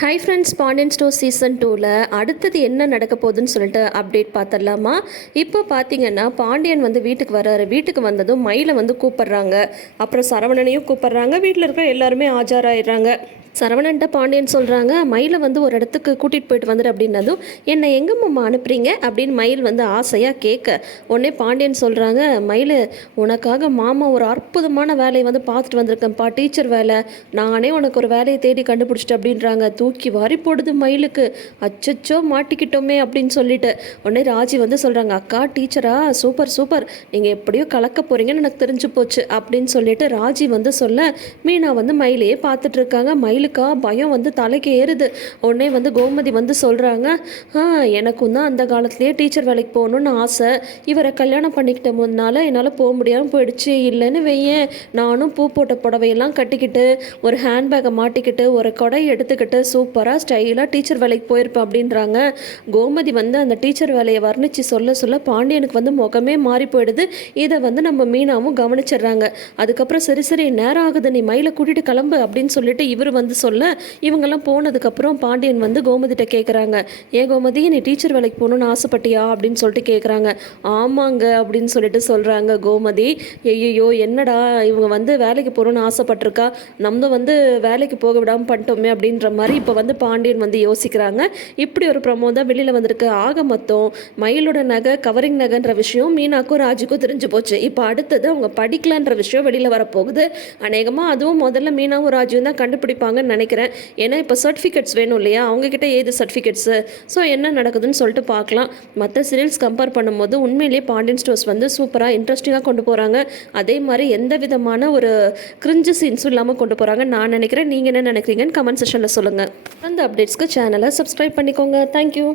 Hi friends, Pandian store season 2ல் அடுத்தது என்ன நடக்க போகுதுன்னு சொல்லிட்டு அப்டேட் பார்த்துடலாமா? இப்போ பார்த்தீங்கன்னா பாண்டியன் வந்து வீட்டுக்கு வர்றாரு. வீட்டுக்கு வந்ததும் மயிலை வந்து கூப்பிட்றாங்க. அப்புறம் சரவணனையும் கூப்பிட்றாங்க. வீட்டில் இருக்கிற எல்லாருமே ஆஜராயிடுறாங்க. சரவணன்ட்ட பாண்டியன் சொல்கிறாங்க, மயிலை வந்து ஒரு இடத்துக்கு கூட்டிகிட்டு போயிட்டு வந்துடு அப்படின்னதும், என்னை எங்கம்மா அனுப்புறீங்க அப்படின்னு மயில் வந்து ஆசையாக கேட்க, உடனே பாண்டியன் சொல்கிறாங்க, மயில் உனக்காக மாமா ஒரு அற்புதமான வேலையை வந்து பார்த்துட்டு வந்திருக்கேன்ப்பா, டீச்சர் வேலை. நானே உனக்கு ஒரு வேலையை தேடி கண்டுபிடிச்சிட்டு அப்படின்றாங்க. தூக்கி வாரி போடுது மயிலுக்கு. அச்சச்சோ மாட்டிக்கிட்டோமே அப்படின்னு சொல்லிட்டு உடனே ராஜி வந்து சொல்கிறாங்க, அக்கா டீச்சரா சூப்பர் சூப்பர், நீங்கள் எப்படியோ கலக்க போகிறீங்கன்னு எனக்கு தெரிஞ்சு போச்சு அப்படின்னு சொல்லிட்டு ராஜி வந்து சொல்ல, மீனா வந்து மயிலையே பார்த்துட்டு இருக்காங்க. மயிலுக்கா பயம் வந்து தலைக்கு ஏறுது. உடனே வந்து கோமதி வந்து சொல்கிறாங்க, எனக்கும் தான் அந்த காலத்துலேயே டீச்சர் வேலைக்கு போகணுன்னு ஆசை. இவரை கல்யாணம் பண்ணிக்கிட்ட முன்னால் என்னால் போக முடியாமல் போயிடுச்சு. இல்லைன்னு வையேன், நானும் பூ போட்ட புடவையெல்லாம் கட்டிக்கிட்டு ஒரு ஹேண்ட்பேக்கை மாட்டிக்கிட்டு ஒரு கொடை எடுத்துக்கிட்டு சூப்பராக ஸ்டைலாக டீச்சர் வேலைக்கு போயிருப்பேன் அப்படின்றாங்க. கோமதி வந்து அந்த டீச்சர் வேலையை வர்ணித்து சொல்ல சொல்ல பாண்டியனுக்கு வந்து முகமே மாறி போயிடுது. இதை வந்து நம்ம மீனாவும் கவனிச்சிடுறாங்க. அதுக்கப்புறம் சரி சரி நேரம் ஆகுது, நீ மயிலை கூட்டிகிட்டு கிளம்பு அப்படின்னு சொல்லிட்டு இவர் வந்து சொல்ல, இவங்கெல்லாம் போனதுக்கப்புறம் பாண்டியன் வந்து கோமதிட்ட கேட்குறாங்க, ஏன் கோமதி நீ டீச்சர் வேலைக்கு போகணுன்னு ஆசைப்பட்டியா அப்படின்னு சொல்லிட்டு கேட்குறாங்க. ஆமாங்க அப்படின்னு சொல்லிட்டு சொல்கிறாங்க கோமதி. ஐயோ என்னடா இவங்க வந்து வேலைக்கு போகணுன்னு ஆசைப்பட்டிருக்கா, நம்ம வந்து வேலைக்கு போக விடாமல் பண்ணிட்டோமே அப்படின்ற மாதிரி இப்போ வந்து பாண்டியன் வந்து யோசிக்கிறாங்க. இப்படி ஒரு ப்ரமோ தான் வெளியில் வந்திருக்கு. ஆக மொத்தம் மயிலோட நகை கவரிங் நகைன்ற விஷயம் மீனாக்கும் ராஜுக்கும் தெரிஞ்சு போச்சு. இப்போ அடுத்தது அவங்க படிக்கலான்ற விஷயம் வெளியில் வரப்போகுது. அநேகமாக அதுவும் முதல்ல மீனாவும் ராஜுவும் தான் கண்டுபிடிப்பாங்கன்னு நினைக்கிறேன். ஏன்னா இப்போ சர்டிஃபிகேட்ஸ் வேணும் இல்லையா, அவங்கக்கிட்ட ஏது சர்டிஃபிகேட்ஸு. ஸோ என்ன நடக்குதுன்னு சொல்லிட்டு பார்க்கலாம். மற்ற சீரியல்ஸ் கம்பேர் பண்ணும்போது உண்மையிலேயே பாண்டியன் ஸ்டோர்ஸ் வந்து சூப்பராக இன்ட்ரெஸ்டிங்காக கொண்டு போகிறாங்க. அதே மாதிரி எந்த விதமான ஒரு கிரிஞ்சு சீன்ஸும் இல்லாமல் கொண்டு போகிறாங்க நான் நினைக்கிறேன். நீங்கள் என்ன நினைக்கிறீங்கன்னு கமெண்ட் செக்ஷனில் சொல்லுங்கள். அந்த அப்டேட்ஸ்க்கு சேனலை சப்ஸ்கிரைப் பண்ணிக்கோங்க. தேங்க்யூ.